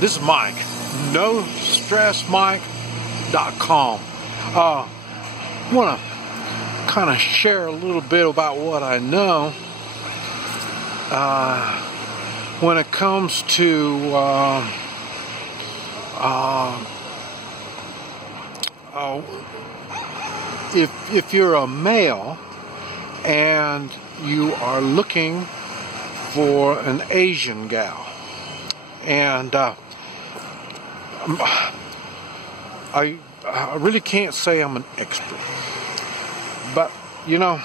This is Mike, NoStressMike.com. Want to kind of share a little bit about what I know when it comes to if you're a male and you are looking for an Asian gal, and I really can't say I'm an expert, but you know,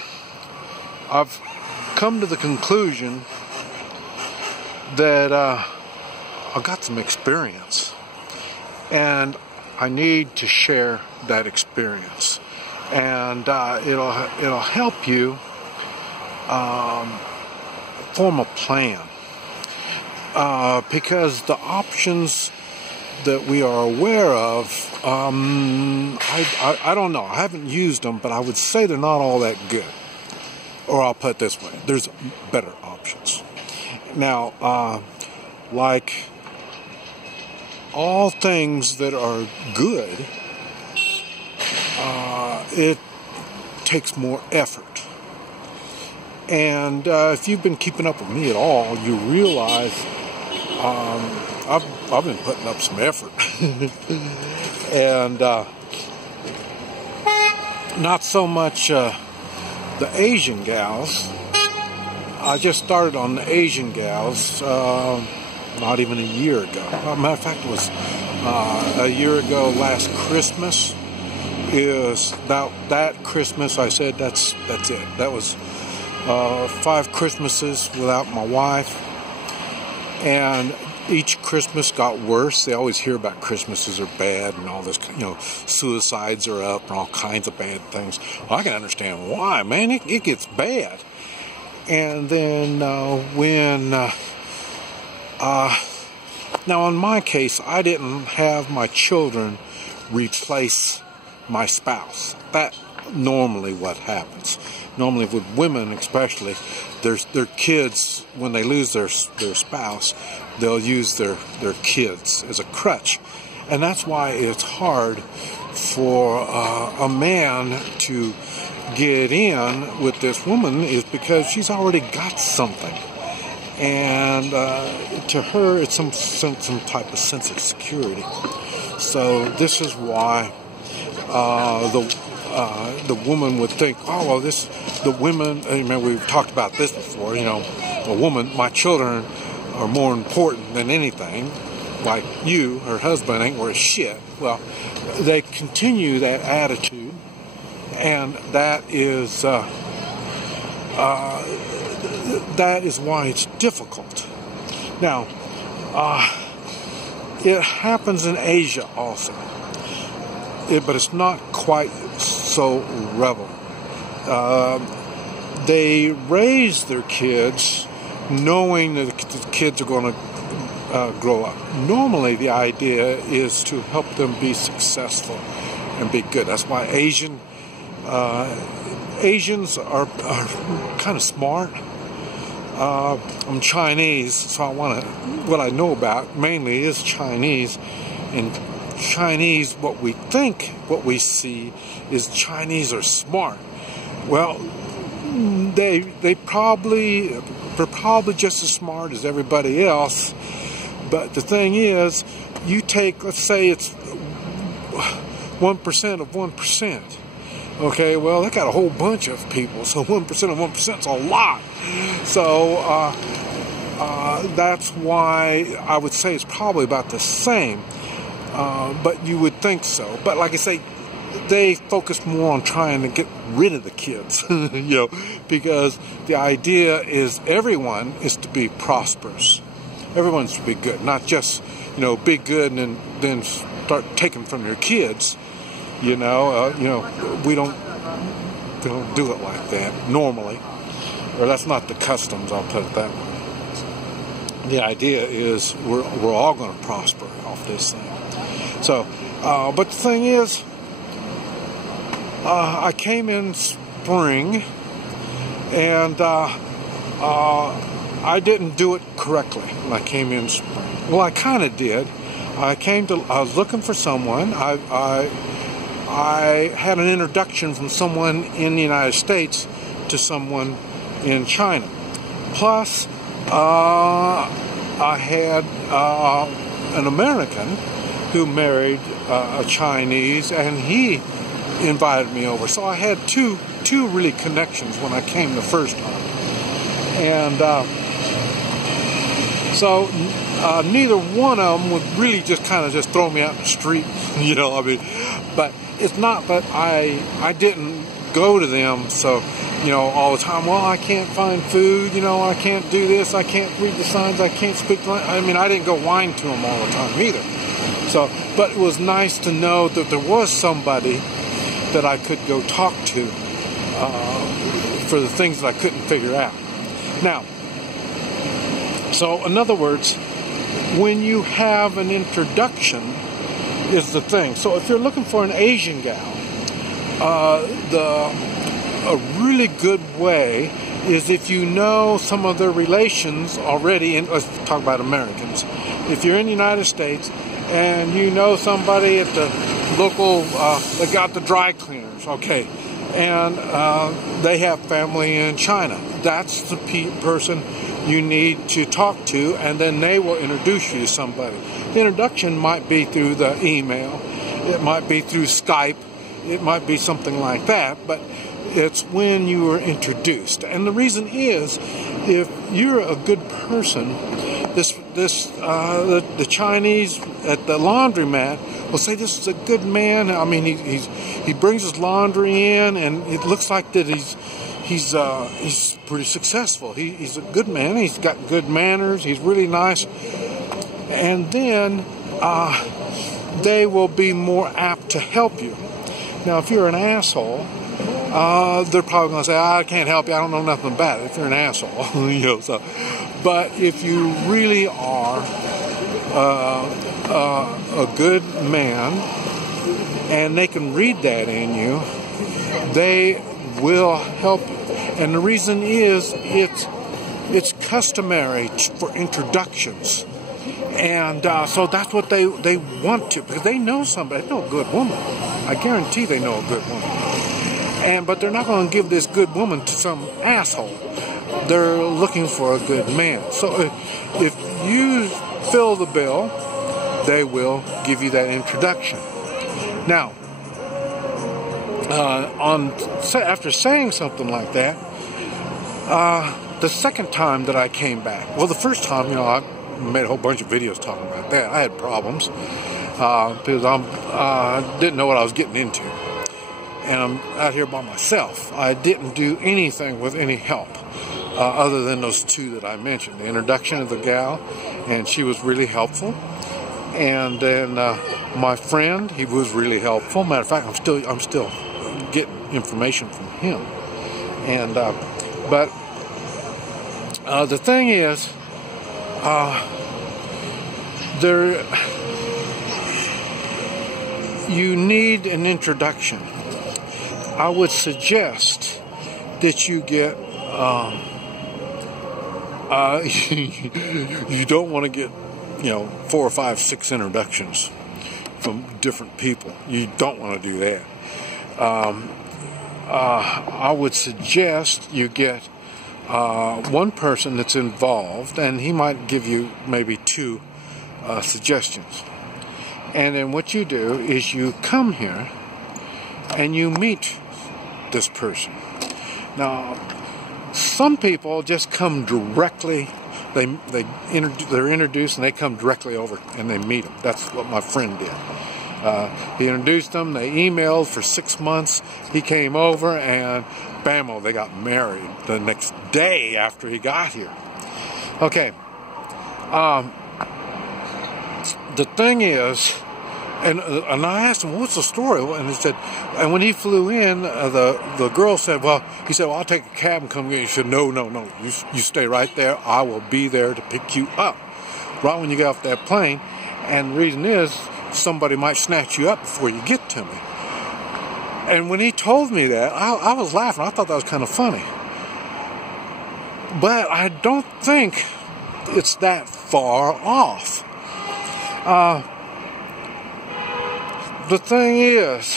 I've come to the conclusion that I've got some experience, and I need to share that experience, and it'll help you form a plan, because the options that we are aware of, I don't know, I haven't used them, but I would say they're not all that good. Or I'll put it this way, there's better options. Now, like all things that are good, it takes more effort. And if you've been keeping up with me at all, you realize I've been putting up some effort. And not so much the Asian gals. I just started on the Asian gals not even a year ago. As a matter of fact, it was a year ago last Christmas. Is about that Christmas I said that's it. That was 5 Christmases without my wife, and each Christmas got worse. They always hear about Christmases are bad and all this, suicides are up and all kinds of bad things. Well, I can understand why, man. It gets bad. And then now in my case, I didn't have my children replace my spouse. That normally what happens. Normally with women especially, their kids, when they lose their spouse, they'll use their kids as a crutch. And that's why it's hard for a man to get in with this woman, is because she's already got something. And to her, it's some type of sense of security. So this is why the woman would think, oh, well, the women, we've talked about this before, a woman, my children are more important than anything, like you, her husband ain't worth shit. Well, they continue that attitude, and that is why it's difficult. Now, it happens in Asia also. But it's not quite so relevant. They raise their kids knowing that the kids are going to grow up. Normally, the idea is to help them be successful and be good. That's why Asians are kind of smart. I'm Chinese, so what I know about mainly is Chinese. And Chinese, what we see is Chinese are smart. Well, they're probably just as smart as everybody else. But the thing is, you take, let's say it's 1% of 1%. Okay, well, they got a whole bunch of people, so 1% of 1% is a lot. So that's why I would say it's probably about the same. But you would think so. But like I say, they focus more on trying to get rid of the kids, because the idea is everyone is to be prosperous. Everyone's to be good, not just, be good and then start taking from your kids. We don't do it like that normally, or that's not the customs. I'll put it that way. The idea is we're all going to prosper off this thing. So, but the thing is, I came in spring, and I didn't do it correctly when I came in spring. Well, I kind of did. I was looking for someone. I had an introduction from someone in the United States to someone in China. Plus, I had an American who married a Chinese, and he invited me over. So I had two really connections when I came the first time. And so neither one of them would really just kind of just throw me out in the street, you know, I mean, but it's not that I didn't go to them, so, you know, all the time, well, I can't find food, you know, I can't do this, I can't read the signs, I can't speak, I mean, I didn't go whine to them all the time either. So, but it was nice to know that there was somebody that I could go talk to for the things that I couldn't figure out. Now, so in other words, when you have an introduction is the thing. So if you're looking for an Asian gal, a really good way is if you know some of their relations already, and let's talk about Americans. If you're in the United States and you know somebody at the local, they got the dry cleaners, okay, and they have family in China, that's the person you need to talk to, and then they will introduce you to somebody. The introduction might be through the email, it might be through Skype, it might be something like that, but it's when you are introduced. And the reason is, if you're a good person, the Chinese at the laundromat will say, this is a good man. I mean, he brings his laundry in, and it looks like that he's pretty successful. He's a good man. He's got good manners. He's really nice. And then they will be more apt to help you. Now, if you're an asshole, they're probably going to say, I can't help you. I don't know nothing about it. If you're an asshole, you know. So, but if you really are a good man, and they can read that in you, they will help you. And the reason is, it's customary for introductions. And so that's what they want to, because they know somebody, they know a good woman. I guarantee they know a good woman. But they're not going to give this good woman to some asshole. They're looking for a good man. So if you fill the bill, they will give you that introduction. Now, after saying something like that, the second time that I came back, well, the first time, you know, I made a whole bunch of videos talking about that. I had problems because I didn't know what I was getting into. And I'm out here by myself. I didn't do anything with any help other than those two that I mentioned. The introduction of the gal, and she was really helpful. And then my friend, he was really helpful. Matter of fact, I'm still getting information from him. And but the thing is, you need an introduction. I would suggest that you get, you don't want to get, 4 or 5, 6 introductions from different people. You don't want to do that. I would suggest you get one person that's involved, and he might give you maybe 2 suggestions. And then what you do is you come here and you meet this person. Now, some people just come directly. They're introduced and they come directly over and they meet them. That's what my friend did. He introduced them. They emailed for 6 months. He came over and bam, they got married the next day after he got here. Okay. The thing is, and I asked him, what's the story? And he said, and when he flew in, the girl said, he said, I'll take a cab and come get you. He said, no, you stay right there. I will be there to pick you up right when you get off that plane. And the reason is, somebody might snatch you up before you get to me. And when he told me that, I was laughing. I thought that was kind of funny. But I don't think it's that far off. the thing is,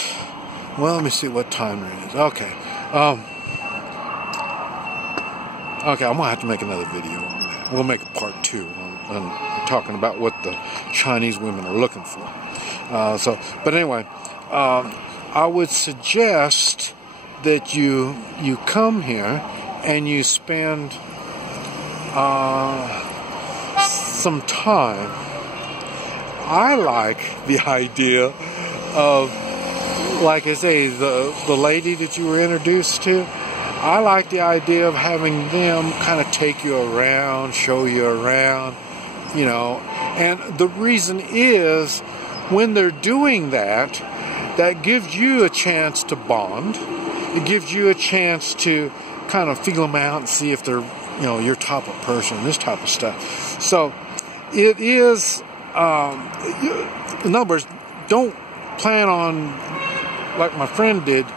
well, let me see what time it is. Okay. Okay, I'm gonna have to make another video on that. We'll make a part 2 on talking about what the Chinese women are looking for. But anyway, I would suggest that you come here and you spend some time. I like the idea of, like I say, the lady that you were introduced to. I like the idea of having them kind of take you around, show you around, you know. And the reason is, when they're doing that, that gives you a chance to bond. It gives you a chance to kind of feel them out and see if they're, you know, your type of person, this type of stuff. So it is, in other words, don't plan on, like my friend did,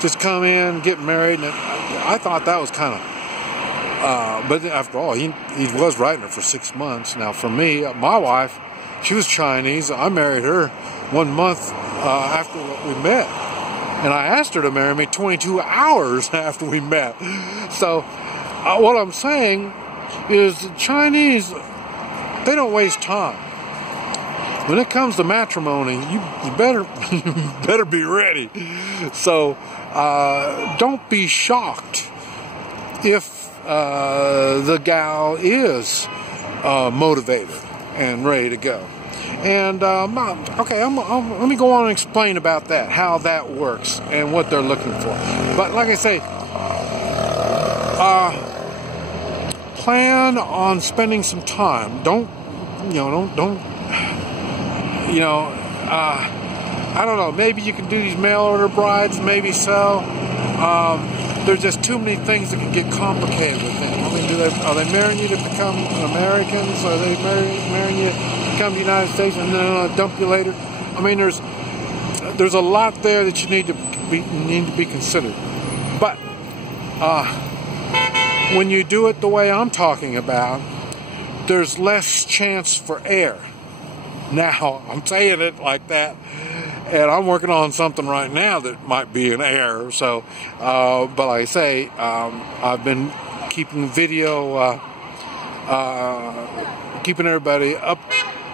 just come in, get married. And I thought that was kind of, but after all, he was writing her for 6 months. Now for me, my wife, she was Chinese. I married her 1 month after we met. And I asked her to marry me 22 hours after we met. So what I'm saying is the Chinese, they don't waste time. When it comes to matrimony, you better be ready. So don't be shocked if the gal is motivated and ready to go. And okay, let me go on and explain about that, how that works and what they're looking for. But like I say, plan on spending some time. Don't I don't know, maybe you can do these mail order brides, maybe so. There's just too many things that can get complicated with them. I mean, are they marrying you to become Americans? Are they marrying you to come to the United States and then dump you later? I mean, there's a lot there that you need to be considered. But when you do it the way I'm talking about, there's less chance for error. Now, I'm saying it like that, and I'm working on something right now that might be an error. So, but like I say, I've been keeping video, keeping everybody up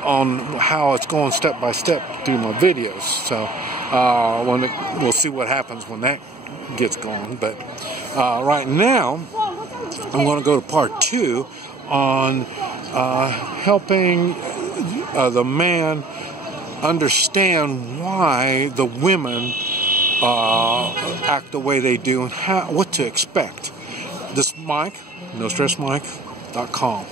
on how it's going step by step through my videos. So, we'll see what happens when that gets going. But right now, I'm going to go to part 2 on helping the man understand why the women act the way they do and what to expect. This is Mike, NoStressMike.com.